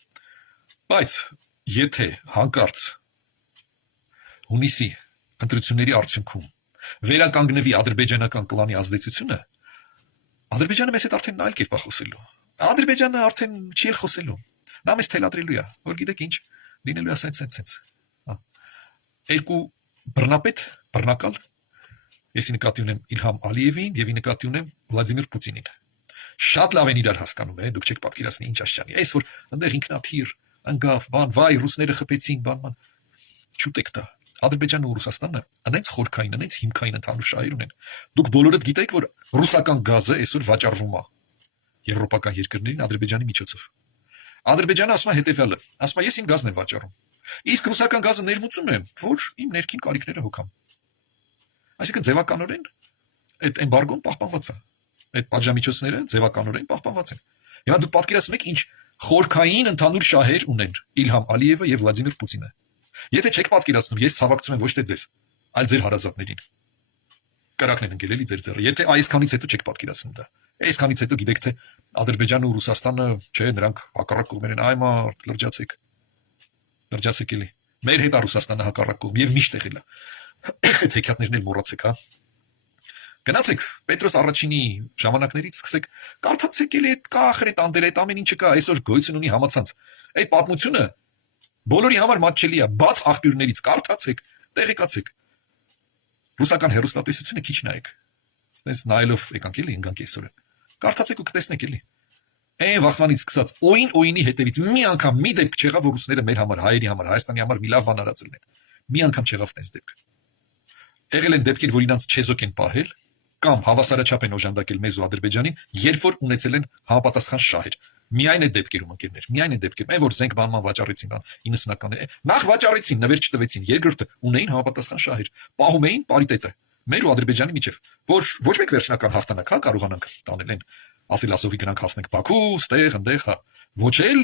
Բայց եթե հանկարծ հունիսի ընտրությունների արդյունքում վերականգնվի ադրբեջանական կլանի ազդեցությունը, Ադրբեջանը մեզ հետ արդեն այլ կերպ է խոսելու։ Ադրբեջանը արդեն չի խոսելու։ Նա մեզ թելադրելու է, որ գիտեք ինչ, լինելու է սենց։ Երկու բռնապետ, բռնակալ, եսի նկատի ունեմ Իլհամ Ալիևին եւ նկատի ունեմ Վլադիմիր Պուտինին։ Շատ լավ են իրար հասկանում, դուք չեք պատկերացնի ինչ աշխանի։ Այս որ այնտեղ ինքնաթիռ, անգավ, բան, վայ, ռուսները խփեցին, բան։ Չուտեք դա։ Ադրբեջանն ու Ռուսաստանը անենց խորքային, անենց հիմքային ընդհանուր շահեր ունեն։ Դուք բոլորդ գիտեք, որ ռուսական գազը այսօր վաճառվում է եվրոպական երկրներին Ադրբեջանի միջոցով։ Ադրբեջանը ասում է հետևյալը, ասում է ես իմ գազն եմ վաճառում։ Իսկ ռուսական գազը ներմուծում եմ, որ իմ ներքին կարիքները հոգամ։ Այսինքն ձևականորեն այդ էմբարգոն պահպանված է։ Այդ պատժամիջոցները ձևականորեն պահպանված են։ Հիմա դուք պատկերացնում եք ինչ խորքային ընդհանուր շահեր ունեն Իլհամ Ալիևը եւ Վլադիմիր Պուտինը։ Եթե չեք պատկերացնում, ես ցավակցում եմ ոչ թե ձեզ, այլ ձեր հարազատներին։ Կարակն են ընկել էլի ձեր ձեռը։ Եթե այսքանից հետո չեք պատկերացնում դա։ Այսքանից հետո գիտեք թե Ադրբեջանը ու Ռուսաստանը, չէ, նրանք հակառակ կողմեր են, այ մարդ լրջացեք։ Լրջացեք էլի։ Մեր հետ է Ռուսաստանը հակառակ կողմ եւ միշտ եղել է։ Այդ հեքիաթներն էլ մոռացեք, հա։ Գնացեք Պետրոս առաջինի ժամանակներից սկսեք կարդացեք էլի այդ կախր այդ անդեր այդ ամեն ինչը կա, այսօր գոյություն ունի համացանց։ Այդ պատմությունը բոլորի համար մատչելի է, բաց աղբյուրներից կարդացեք, տեղեկացեք։ Ռուսական հերոստատեսությունը քիչ նայեք։ Այս նայելով եկանք էլի ընկանք այսօր։ Կարդացեք ու կտեսնեք էլի։ Այն վախտանից սկսած օյնի հետևից մի անգամ մի դեպք չեղավ, որ ռուսները մեր համար, հայերի համար, Հայաստանի համար մի լավ բան արածել են։ Մի անգամ չեղավ տես դեպք։ Եղել են դեպքեր, որ իրանց չեզոք են պահել, կամ հավասարաչափ են օժանդակել մեզ ու Ադրբեջանին, երբ որ ունեցել են համապատասխան շահեր։ Միայն այդ դեպքերում ընկերներ, միայն այդ դեպքերում, այն որ զենք բանման վաճառեցին 90-ականները, նախ վաճառեցին, նվեր չտվեցին, երկրորդը ունեին համապատասխան շահեր, պահում էին պարիտետը մեր ու Ադրբեջանի միջև, որ ոչ մեկ վերջնական հաղթանակ հա կարողանանք տանել են, ասել ասողի գնանք հասնենք Բաքու, ստեղ, ընդեղ, հա, ոչ էլ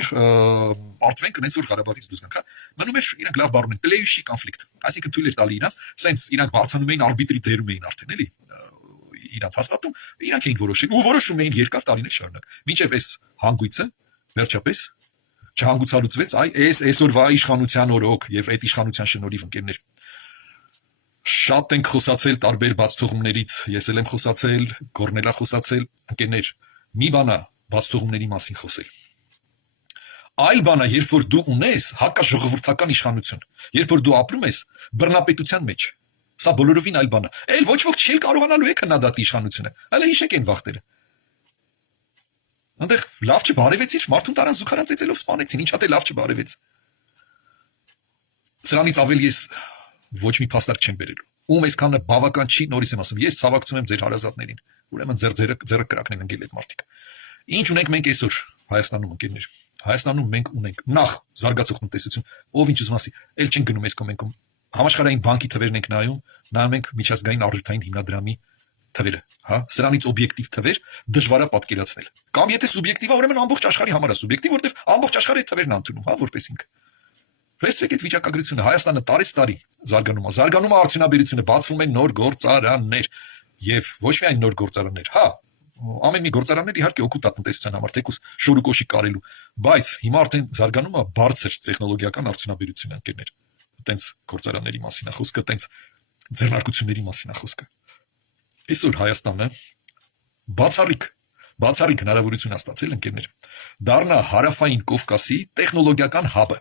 պարտվենք այնց որ Ղարաբաղից դուրս գանք, հա, մնում էր իրանք լավ բառում են, տլեյուշի կոնֆլիկտ, այսինքն թույլ էր տալի իրանց, սենց իրանք բարձանում էին արբիտրի դերում էին արդեն էլի իրանց հաստատում, իրանք էին որոշել ու որոշում էին երկար տարիներ շարունակ։ Մինչև այս հանգույցը վերջապես չհանգուցալուծվեց, այսօրվա իշխանության օրոք եւ այդ իշխանության շնորհիվ ընկերներ։ Շատ ենք խոսացել տարբեր բացթողումներից, ես էլ եմ խոսացել, Գորնելա խոսացել, ընկերներ, մի բան է բացթողումների մասին խոսել։ Այլ բան է, երբ որ դու ունես հակաժողովրդական իշխանություն, երբ որ դու ապրում ես բռնապետության մեջ։ Սա բոլորովին այլ բան է։ Էլ ոչ ոք չի կարողանալու է քննադատի իշխանությունը։ Այլ հիշեք այն վախտերը։ Այնտեղ լավ չբարևեցիր, մարդուն տարան զուգարան ծեծելով սպանեցին, ինչա թե լավ չբարևեց։ Սրանից ավելի ես ոչ մի փաստարկ չեմ բերելու։ Ում այսքանը բավական չի, նորից եմ ասում, ես ցավակցում եմ ձեր հարազատներին։ Ուրեմն ձերը կրակն են ընկել այդ մարդիկ։ Ինչ ունենք մենք այսօր Հայաստանում ընկերներ։ Հայաստանում մենք ունենք նախ զարգացող տնտեսություն, ով ինչ ուզում ասի, ել չեն գնում այս կոմենքում։ Համաշխարհային բանկի թվերն ենք նայում ենք միջազգային արժութային հիմնադրամի թվերը, հա, սրանից օբյեկտիվ թվեր դժվար է պատկերացնել։ Կամ եթե սուբյեկտիվ է, ուրեմն ամբողջ աշխարհի համար է սուբյեկտիվ, որտեղ ամբողջ աշխարհը այդ թվերն ընդունում, հա, որպես ինքը։ Վերցրեք այդ վիճակագրությունը, Հայաստանը տարի զարգանում է, զարգանում է արդյունաբերությունը, բացվում են նոր գործարաններ եւ ոչ միայն նոր գործարաններ, հա, ամեն մի գործարաններ իհարկե օգուտ է տնտեսության համար, թեկուզ շորուկոշի կարելու, բայց հիմա արդեն զարգանում է բարձր տեխնոլոգիական արդյունաբերությունը ընկերներ։ Տենց գործարանների մասին է խոսքը, տենց ձեռնարկությունների մասին է խոսքը։ Այսօր Հայաստանը բացառիկ հնարավորություն է ստացել ընկերներ դառնա հարավային Կովկասի տեխնոլոգիական հաբը։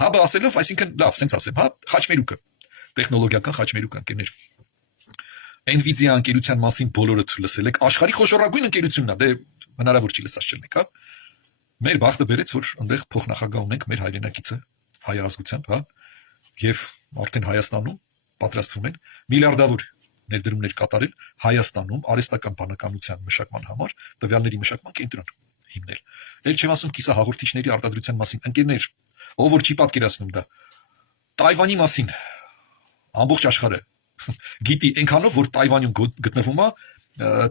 Հաբը ասելով, այսինքն լավ, սենց ասեմ, հա, խաչմերուկը, տեխնոլոգիական խաչմերուկը ընկերներ։ Nvidia ընկերության մասին բոլորդ լսել եք, աշխարհի խոշորագույն ընկերությունն է, դե հնարավոր չի լսած չլինեք, հա։ Մեր բախտը բերեց, որ այնտեղ փոխնախագահ ունենք մեր հայրենակիցը հայ ազգությամբ, հա, եւ արդեն Հայաստանում պատրաստվում են միլիարդավոր ներդրումներ կատարել Հայաստանում արհեստական բանականության մշակման համար, տվյալների մշակման կենտրոն հիմնել։ Էլ չեմ ասում կիսահաղորդիչների արտադրության մասին, ընկերներ, ով որ չի պատկերացնում դա։ Տայվանի մասին ամբողջ աշխարհը գիտի այնքանով, որ Տայվանում գտնվում է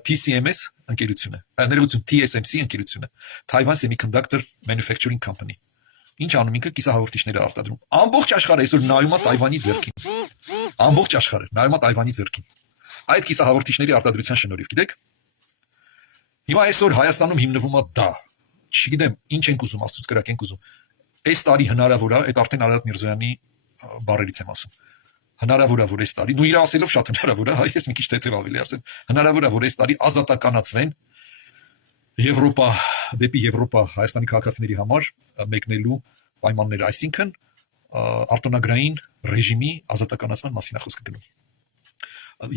TSMC ընկերությունը, ներողություն, TSMC ընկերությունը, Taiwan Semiconductor Manufacturing Company։ Ինչ անում ինքը կիսահաղորդիչները արտադրում։ Ամբողջ աշխարհը այսօր նայում է Տայվանի ձեռքին։ Ամբողջ աշխարհը նայում է Տայվանի ձեռքին։ Այդ կիսահաղորդիչների արտադրության շնորհիվ, գիտեք, հիմա այսօր Հայաստանում հիմնվում է դա։ Չգիտեմ, ինչ ենք ուզում, աստծուց կրակ ենք ուզում։ Այս տարի հնարավոր է, այդ արդեն Արարատ Միրզոյանի բառերից եմ ասում։ Հնարավոր է, որ այս տարի, ու իր ասելով շատ հնարավոր է, հա, ես մի քիչ թեթև ավելի ասեմ, հնարավոր է, որ այս տարի ազատականացվեն Եվրոպա, դեպի Եվրոպա Հայաստանի քաղաքացիների համար մեկնելու պայմանները, այսինքն արտոնագրային ռեժիմի ազատականացման մասին է խոսքը գնում։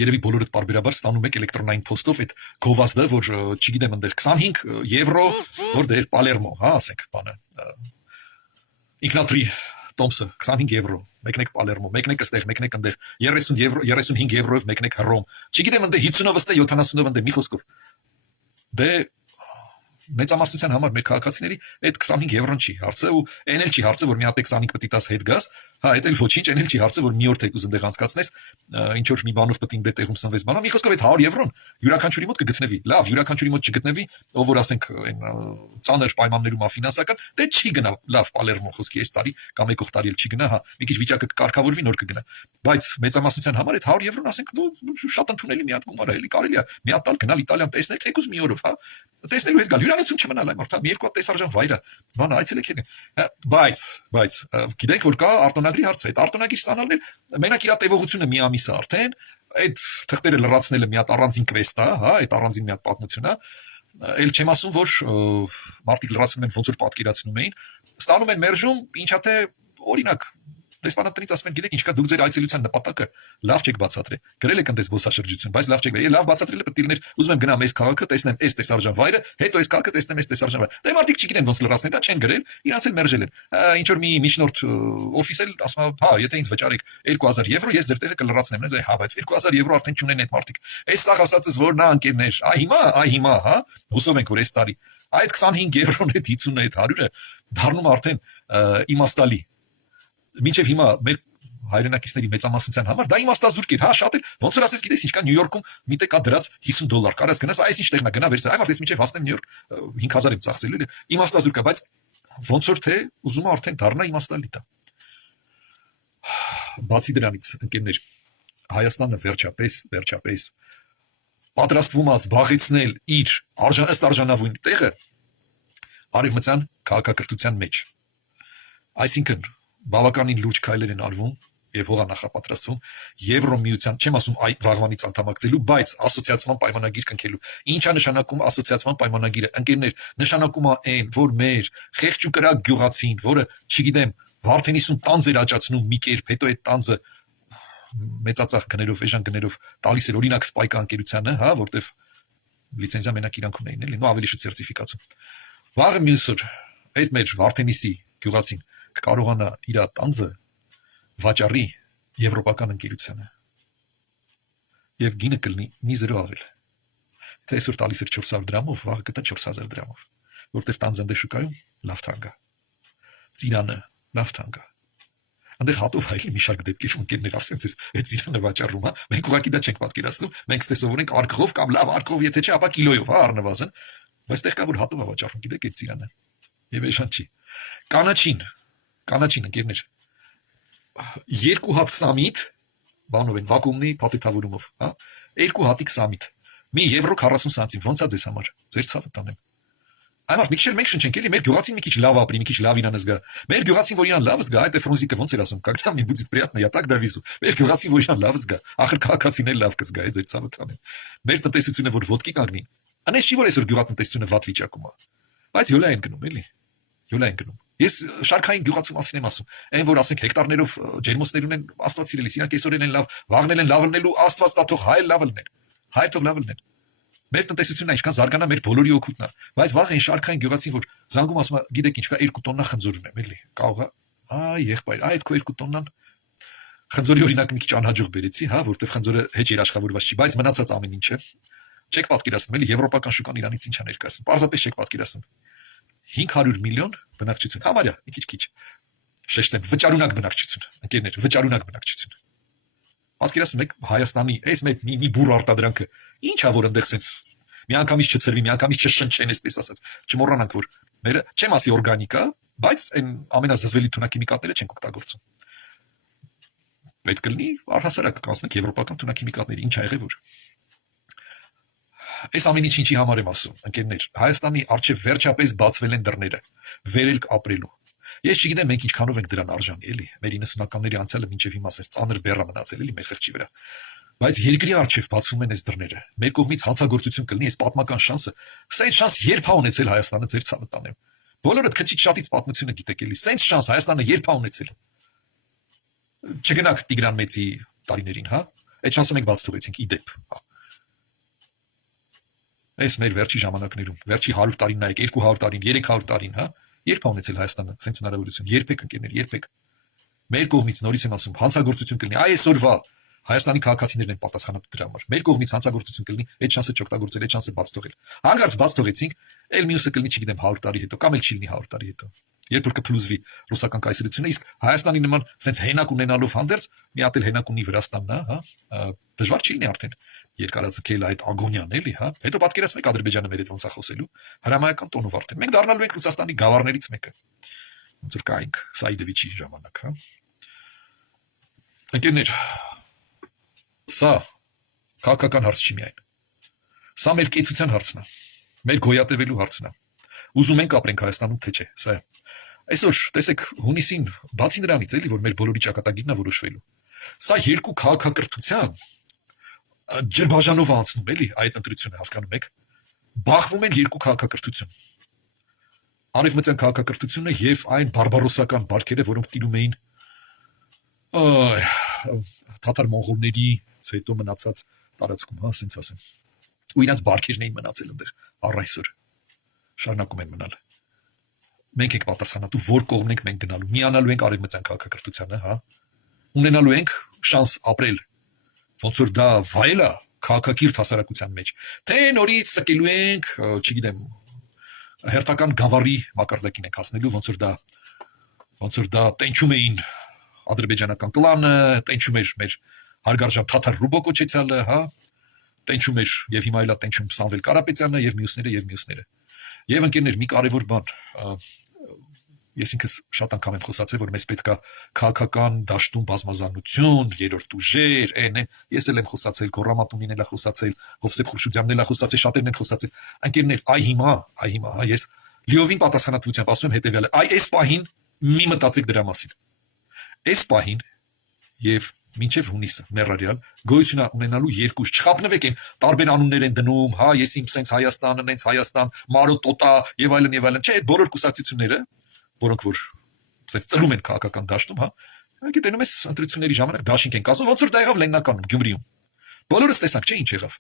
Երևի բոլորդ պարբերաբար ստանում եք էլեկտրոնային փոստով այդ գովազդը, որ չգիտեմ, այնտեղ 25 եվրո, որ դեր Պալերմո, հա, ասենք, բանը։ Ինքնատրի Տոմսը 25 եվրո, մեկնեք Պալերմո, մեկնեք այստեղ, մեկնեք այնտեղ 30 եվրո, 35 եվրոյով մեկնեք Հռոմ։ Չգիտեմ, այնտեղ 50-ով ըստե 70-ով այնտեղ մի խոսքով։ Դե մեծամասնության համար մեր քաղաքացիների այդ 25 եվրոն չի հարցը ու այն էլ չի հարցը, որ մի հատ 25 պետք է տաս հետ գաս, Հա, դա էլ ոչինչ, այն էլ չի հարցը, որ մի օր թեկուզ այնտեղ անցկացնես, ինչ որ մի բանով պետք է տեղում սնվես բանա, մի խոսքով այդ 100 եվրոն յուրաքանչյուրի մոտ կգտնվի։ Լավ, յուրաքանչյուրի մոտ չգտնվի, ով որ ասենք այն ծանր պայմաններում ֆինանսական, դե չի գնա, լավ, Պալերմո խոսքի այս տարի կամ եկող տարի էլ չի գնա, հա, մի քիչ վիճակը կկարգավորվի, նոր կգնա։ Բայց մեծամասնության համար այդ 100 եվրոն ասենք շատ ընդունելի մի հատ գումար է, էլի կարելի է մի հատ տալ գնալ Իտալիան տեսնել թեկուզ մի օրով, հա։ Տեսնելու հետ գալ, հյուրանոցում չմնալ այ մարդա, մի երկու հատ տեսարժան վայրը, բանը այցելեք եք։ Բայց գիտենք որ կա արտոնագրի հարց, այդ արտոնագրի ստանալն էլ մենակ իր տևողությունը մի ամիս է արդեն, այդ թղթերը լրացնելը մի հատ առանձին quest է, հա, այդ առանձին մի հատ պատմություն է։ Էլ չեմ ասում որ մարդիկ լրացնում են ոնց որ պատկերացնում էին, ստանում են մերժում, ինչա թե օրինակ դեսպանատնից ասում են, գիտեք ինչ կա, դուք ձեր այցելության նպատակը լավ չեք բացատրել։ Գրել եք ընդ զբոսաշրջություն, բայց լավ չեք, լավ բացատրելը պետք է լիներ, ուզում եմ գնամ այս քաղաքը, տեսնեմ այս տեսարժան վայրը, հետո այս քաղաքը տեսնեմ այս տեսարժան վայրը։ Դե մարդիկ չգիտեն ոնց լրացնել, դա չեն գրել, իրանց էլ մերժել են։ Ինչ որ մի միջնորդ օֆիս էլ ասում է, հա, եթե ինձ վճարեք 2000 եվրո, ես ձեր տեղը կլրացնեմ, դե հա, բայց 2000 եվրո արդեն չունեն այդ մարդիկ։ Այս սաղ ասածս որ նա անկերներ, այ հիմա, հա, հուսով ենք որ այս տարի այդ 25 եվրոն այդ 50-ը այդ 100-ը դառնում արդեն իմաստալի։ Մինչև հիմա մեր հայրենակիցների մեծամասնության համար դա իմաստազուրկ էր, հա, շատ էր, ոնց որ ասես, գիտես ինչ կա, Նյու Յորքում մի տեղ կա դրած $50, կարաս գնաս, այս ինչ տեղն է, գնա վերցրու, այ մարդես մինչև հասնեմ Նյու Յորք 5000 եմ ծախսել, իմաստազուրկ է, բայց ոնց որ թե ուզում է արդեն դառնա իմաստալի դա։ Բացի դրանից, ընկերներ, Հայաստանը վերջապես պատրաստվում է զբաղեցնել իր ըստ արժանավուն տեղը արևմտյան քաղաքակրթության մեջ։ Այսինքն բավականին լուրջ քայլեր են արվում եւ հողա նախապատրաստվում Եվրոմիության, չեմ ասում այդ վաղվանից անդամակցելու, բայց ասոցիացիան պայմանագիր կնքելու։ Ինչա նշանակում ասոցիացիան պայմանագիրը։ Ընկերներ, նշանակում է այն, որ մեր խեղճ ու կրակ գյուղացին, որը, չգիտեմ, Վարդենիսում տանձ էր աճացնում մի կերպ, հետո այդ տանձը մեծածախ գներով, էժան գներով տալիս էր օրինակ Spike անկերությանը, հա, որտեվ լիցենզիա մենակ իրանք ունեին, էլի, նո ավելի շուտ սերտիֆիկացում։ Վաղը մյուսօր այդ մեր Վարդենիսի գյուղացին կարողանա իր տանձը վաճառի եվրոպական ընկերությանը եւ գինը կլինի մի զրո ավել։ Թե այսօր տալիս էր 400 դրամով, վաղը կտա 4000 դրամով, որտեվ տանձանդե շուկայում լավ թանկ է։ Ծիրանը լավ թանկ է։ Այնտեղ հատով հայլի մի շարք դեպքեր ընկերներ ասեմ ձեզ, այդ ծիրանը վաճառում է, մենք ուղղակի դա չենք պատկերացնում, մենք ստեսովոր ենք արկղով կամ լավ արկղով, եթե չէ, ապա կիլոյով, հա, առնվազն, բայց տեղ կա որ հատով է վաճառում, գիտեք այդ ծիրանը։ Եվ էշան չի։ Կանաչին ընկերներ, 2 հատ սամիտ, բանով են վակուումնի փաթեթավորումով, հա, 2 հատիկ սամիտ, մի եվրո 40 սանտիմ, ոնց է ձեզ համար, ձեր ցավը տանեմ։ Այմարդ մի քիչ էլ մենք շնչենք, էլի մեր գյուղացին մի քիչ լավ ապրի, մի քիչ լավ իրան զգա։ Մեր գյուղացին որ իրան լավ զգա, այդ է ֆրոնզիկը ոնց էր ասում, когда мне будет приятно, я так довезу։ Մեր գյուղացին որ իրան լավ զգա, ախր քաղաքացին էլ լավ կզգա, ձեր ցավը տանեմ։ Մեր տնտեսությունը որ ոդկի կանգնի, անես չի որ այսօր գյուղատնտեսությունը վատ վիճակում է, բայց յոլա են գնում, էլի։ Յոլա են գնում։ Ես շարքային գյուղացու մասին եմ ասում, այն որ ասենք հեկտարներով ջերմոցներ ունեն, Աստված սիրելիս, իրանք այսօրեն են լավ, վաղնել են լավ լինելու, Աստված տա թող հայ լավ լինեն։ Հայ թող լավ լինեն։ Մեր տնտեսությունն այնքան զարգանա, մեր բոլորի օգուտն է, բայց վաղ այն շարքային գյուղացին որ զանգում ասում է, գիտեք ինչ կա, 2 տոննա խնձոր ունեմ, էլի։ Կարող է, այ եղբայր, այդ քո 2 տոննան խնձորի օրինակ մի քիչ անհաջող բերեցի, հա, որտեվ խնձորը հեչ երաշխավորված չի, բայց մնացած ամեն ինչը չեք պատկերացնում, էլի եվրոպական շուկան իրանից ինչ է ներկայացնում։ Պարզապես չեք պատկերացնում։ 500 միլիոն բնակչություն, համարյա, մի քիչ շեշտեմ, վճարունակ բնակչություն, ընկերներ, վճարունակ բնակչություն։ Պատկերացնում եք Հայաստանի այս մի բուր արտադրանքը, ի՞նչ է որ այնտեղ sense միանգամից չծրվի, միանգամից չշնչեն, այսպես ասած, չմոռանանք որ մերը, չեմ ասի օրգանիկա, բայց այն ամենազզվելի թունաքիմիկատները չենք օգտագործում։ Պետք կլինի առհասարակ կանցնենք եվրոպական թունաքիմիկատների, ինչ ա եղել որ։ Այս ամեն ինչի համար եմ ասում, ընկերներ, Հայաստանի արչև վերջապես բացվել են դռները, վերելք ապրելու։ Ես չգիտեմ մենք ինչքանով ենք դրան արժանի, էլի, մեր 90-ականների անցյալը մինչև հիմա ասես ծանր բեռա մնացել, էլի, մեր խղճի վրա։ Բայց երկրի արչև բացվում են այս դռները։ Մեր կողմից հանցագործություն կլինի, այս պատմական շանսը։ Սենց շանս երբ ա ունեցել Հայաստանը, ձեր ցավը տանեմ։ Բոլորդ քչից շատից պատմությունը գիտեք, էլի, սենց շանս Հայաստանը երբ ա ունեցել։ Չգնաք Տիգրան Մեծի տարիներին, հա։ Այդ շանսը մենք բաց թողեցինք իդեպ, հա։ Այս մեր վերջի ժամանակներում, վերջի 100 տարին նայեք, 200 տարին, 300 տարին, հա, երբ ա ունեցել Հայաստանը սենց հնարավորություն, երբեք ընկերներ, երբեք։ Մեր կողմից նորից եմ ասում, հանցագործություն կլինի, այսօրվա Հայաստանի քաղաքացիներն են պատասխանատու դրա համար։ Մեր կողմից հանցագործություն կլինի, այդ շանսը չօգտագործել, այդ շանսը բաց թողել։ Հանկարծ բաց թողեցինք, ել մյուսը կլինի, չգիտեմ, 100 տարի հետո, կամ էլ չի լինի 100 տարի հետո։ երբ որ կփլուզվի ռուսական կայսրությունը, իսկ Հայաստանի նման sense հենակ ունենալով հանդերձ մի հատ էլ հենակ ունի Վրաստանն, հա, դժվար չի լինի արդեն երկարաձգել այդ ագոնյան էլի, հա։ Հետո պատկերացնեք Ադրբեջանը մեր հետ ոնց է խոսելու հրամայական տոնով արդեն։ Մենք դառնալու ենք Ռուսաստանի գավառներից մեկը։ Ոնց որ կայինք Սայդովիչի ժամանակ, հա։ Ընկերներ, սա քաղաքական հարց չի միայն։ Սա մեր կեցության հարցն է, մեր գոյատևելու հարցն է։ Ուզում ենք ապրենք Հայաստանում, թե չէ, սա է։ Այսօր տեսեք հունիսին, բացի նրանից էլի, որ մեր բոլորի ճակատագիրն է որոշվելու։ Սա երկու քաղաքակրթության ջրբաժանով անցնում էլի այդ ընտրությունը, հասկանում եք։ Բախվում են երկու քաղաքակրթություն։ Արևմտյան քաղաքակրթությունը եւ այն բարբարոսական բարքերը, որոնք տիրում էին թաթար-մոնղոլների հետո մնացած տարածքում, հա, ասենց ասեմ։ Ու իրանց բարքերն էին մնացել այնտեղ առ այսօր։ Շարունակում են մնալ։ Մենք ենք պատասխանատու, որ կողմն ենք մենք գնալու։ Միանալու ենք արևմտյան քաղաքակրթությանը, հա։ Ունենալու ենք շանս ապրել ոնց որ դա վայել է քաղաքակիրթ հասարակության մեջ, թե նորից սկելու ենք, չգիտեմ, հերթական գավառի մակարդակին ենք հասնելու, ոնց որ դա տենչում էին ադրբեջանական կլանը, տենչում էր մեր հարգարժան թաթար ռուբոկոչեցյալը, հա, տենչում էր եւ հիմա էլա տենչում Սամվել Կարապետյանը եւ մյուսները։ Եվ ընկերներ, մի կարևոր բան, ես ինքս շատ անգամ եմ խոսացել, որ մեզ պետք է քաղաքական դաշտում բազմազանություն, երրորդ ուժեր, ես էլ եմ խոսացել, Գոռամատումին էլ է խոսացել, Հովսեփ Խուրշուդյանն էլ է խոսացել, շատերն են խոսացել։ Ընկերներ, հիմա, ես լիովին պատասխանատվությամբ ասում եմ հետեւյալը, այս պահին մի մտածեք դրա մասին։ Այս պահին եւ մինչև հունիսը մեռարյալ գոյություն ունենալու երկու չխափնվեք են տարբեր անուններ են դնում, հա, ես իմ սենց Հայաստանը, նենց Հայաստան, Մարո Տոտա եւ այլն, չէ, այդ բոլոր կուսակցությունները, որոնք որ ծրում են քաղաքական դաշտում, հա, գիտենում ես ընտրությունների ժամանակ դաշինք են կազմում, ոնց որ դա եղավ Լենինականում, Գյումրիում։ Բոլորս տեսանք, չէ, ինչ եղավ։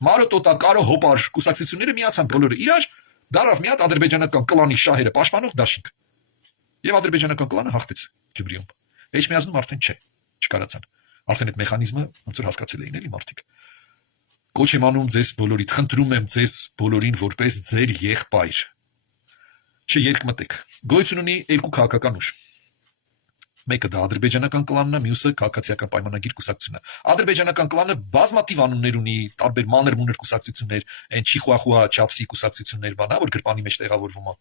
Մարո Տոտա, Կարո Հոպար կուսակցությունները միացան բոլորը իրար, դարավ մի հատ ադրբեջանական կլանի շահերը պաշտպանող դաշինք։ Եվ ադրբեջանական կլանը հաղթեց Գյումրիում։ Էջմիածնում արդեն չէ, չկարացան։ Արդեն այդ մեխանիզմը ոնց որ հասկացել էին էլի մարդիկ։ Կոչ եմ անում ձեզ բոլորիդ, խնդրում եմ ձեզ բոլորին որպես ձեր եղբայր։ Չերկմտեք։ Գոյություն ունի երկու քաղաքական ուժ։ Մեկը դա ադրբեջանական կլանն է, մյուսը քաղաքացիական պայմանագիր կուսակցությունն է։ Ադրբեջանական կլանը բազմաթիվ անուններ ունի, տարբեր մանր-մունր կուսակցություններ, այն Չիխուախուա չափսի կուսակցություններ, բանա, որ գրպանի մեջ տեղավորվում է։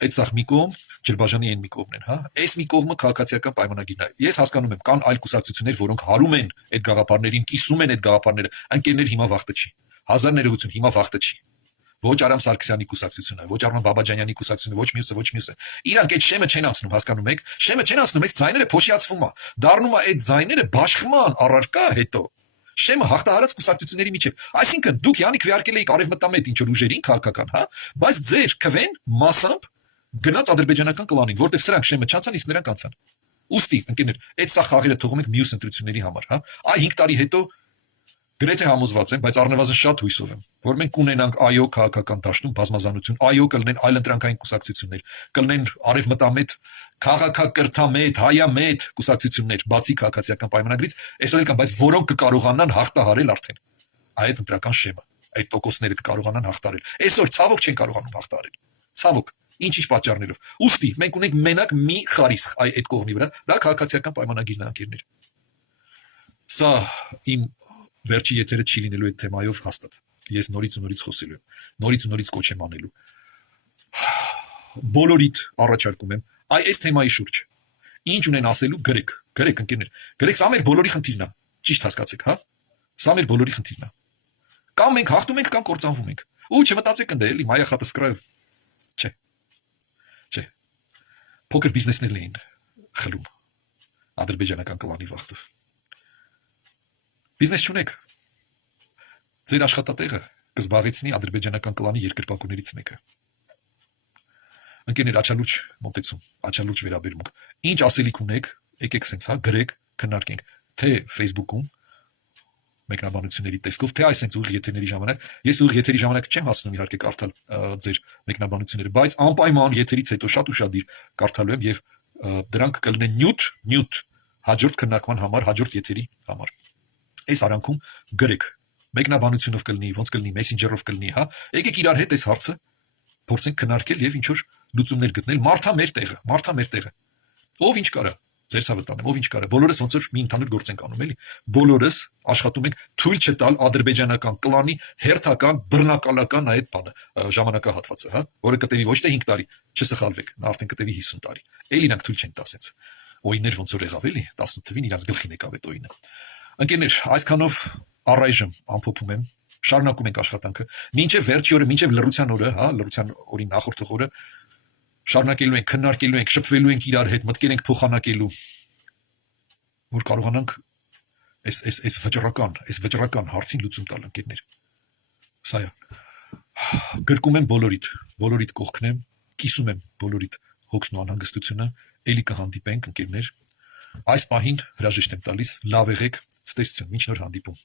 Այդ սաղ մի կողմ, Ջրբաժանի այն մի կողմն են, հա։ Այս մի կողմը քաղաքացիական պայմանագիրն է։ Ես հասկանում եմ, կան այլ կուսակցություններ, որոնք հարում են այդ գաղափարներին, կիսում են այդ գաղափարները։ Ընկերներ, հիմա վախտը չի։ Հազար ներողություն, հիմա վախտը չի։ Ոչ Արամ Սարգսյանի կուսակցությունը, ոչ Արման Բաբաջանյանի կուսակցությունը, ոչ մյուսը։ Իրանք այդ շեմը չեն անցնում, հասկանում եք։ Շեմը չեն անցնում, այս ձայները փոշիացվում է։ Դառնում է այդ ձայները բաշխման առարկա հետո։ Շեմը հաղթահարած կուսակցությունների միջև։ Այսինքն դուք յանի քվեարկել եք արևմտամետ ինչ որ ուժերին քաղաքական, հա, բայց ձեր քվեն մասամբ գնաց ադրբեջանական կլանին, որտեղ սրանք շեմը չանցան, իսկ նրանք անցան։ Ուստի, ընկերներ, այդ սա խաղերը թողում ենք մյուս ընտրությունների համար, հա։ 5 տարի հետո գրեթե համոզված եմ, բայց առնվազն շատ հույսով եմ, որ մենք կունենանք այո քաղաքական դաշտում բազմազանություն, այո կլինեն այլ ընտրանքային կուսակցություններ, կլինեն արևմտամետ, քաղաքակրթամետ, հայամետ կուսակցություններ, բացի քաղաքացիական պայմանագրից, այսօր կան, բայց որոնք կկարողանան հաղթահարել արդեն այդ ընտրական շեմը, այդ տոկոսները կկարողանան հաղթահարել։ Այսօր ցավոք չեն կարողանում հաղթահարել։ Ցավոք, ինչ-ինչ պատճառներով։ Ուստի մենք ունենք մենակ մի խարիսխ այդ կողմի վրա, դա քաղաքացիական պայմանագիրն է, ընկերներ։ Սա իմ վերջի եթերը չի լինելու այդ թեմայով հաստատ։ Ես նորից ու նորից խոսելու եմ, նորից ու նորից կոչ եմ անելու։ Բոլորիդ առաջարկում եմ այս թեմայի շուրջ ինչ ունեն ասելու գրեք ընկերներ, գրեք, սա մեր բոլորի խնդիրն է, ճիշտ հասկացեք, հա։ Սա մեր բոլորի խնդիրն է։ Կամ մենք հաղթում ենք, կամ կործանվում ենք։ Ու չմտածեք ընդ էլի մայա խատսկրայով։ Չէ։ Փոքր բիզնեսներն էին խլում ադրբեջանական կլանի վախտով։ Բիզնես չունեք։ Ձեր աշխատատեղը կզբաղեցնի ադրբեջանական կլանի երկրպագուներից մեկը։ Ընկերներ, աչալուչ մոտեցում, աչալուչ վերաբերմունք։ Ինչ ասելիք ունեք, եկեք սենց, հա, գրեք, քննարկենք, թե Facebook-ում մեկնաբանությունների տեսքով, թե այս ուղիղ եթերների ժամանակ։ Ես ուղիղ եթերի ժամանակ չեմ հասնում իհարկե կարդալ ձեր մեկնաբանությունները, բայց անպայման եթերից հետո շատ ուշադիր կարդալու եմ եւ դրանք կլինեն նյութ հաջորդ քննարկման համար, հաջորդ եթերի համար։ Այս արանքում գրեք, մեկնաբանությունով կլինի, ոնց կլինի, մեսենջերով կլինի, հա։ Եկեք իրար հետ այս հարցը փորձենք քննարկել եւ ինչ որ լուծումներ գտնել, մարդա մեր տեղը։ Ով ինչ կարա, ձեր ցավը տանեմ, ով ինչ կարա։ Բոլորս ոնց որ մի ընդհանուր գործ ենք անում, էլի։ Բոլորս աշխատում ենք թույլ չտալ ադրբեջանական կլանի հերթական բռնակալական այդ բանը, ժամանակահատվածը, հա, որը կտևի ոչ թե 5 տարի, չսխալվեք, նա արդեն կտևի 50 տարի։ Էլի նրանք թույլ չեն տասեց։ Օիններ ոնց որ եղավ, էլի, 18 թվին իրանց գլխին եկավ այդ օինը։ Ընկերներ, այսքանով առայժմ ամփոփում եմ, շարունակում ենք աշխատանքը։ Մինչև վերջի օրը, մինչև լռության օրը, հա, լռության օրի նախորդ օրը շարունակելու ենք, քննարկելու ենք, շփվելու ենք իրար հետ, մտքեր ենք փոխանակելու, որ կարողանանք այս վճռական հարցին լուծում տալ, ընկերներ։ Սա է։ Գրկում եմ բոլորիդ կողքն եմ, կիսում եմ բոլորիդ հոգսն ու անհանգստությունը, էլի կհանդիպենք, ընկերներ։ Այս պահին հրաժեշտ եմ տալիս, լավ եղեք, ցտեսություն, մինչ նոր հանդիպում։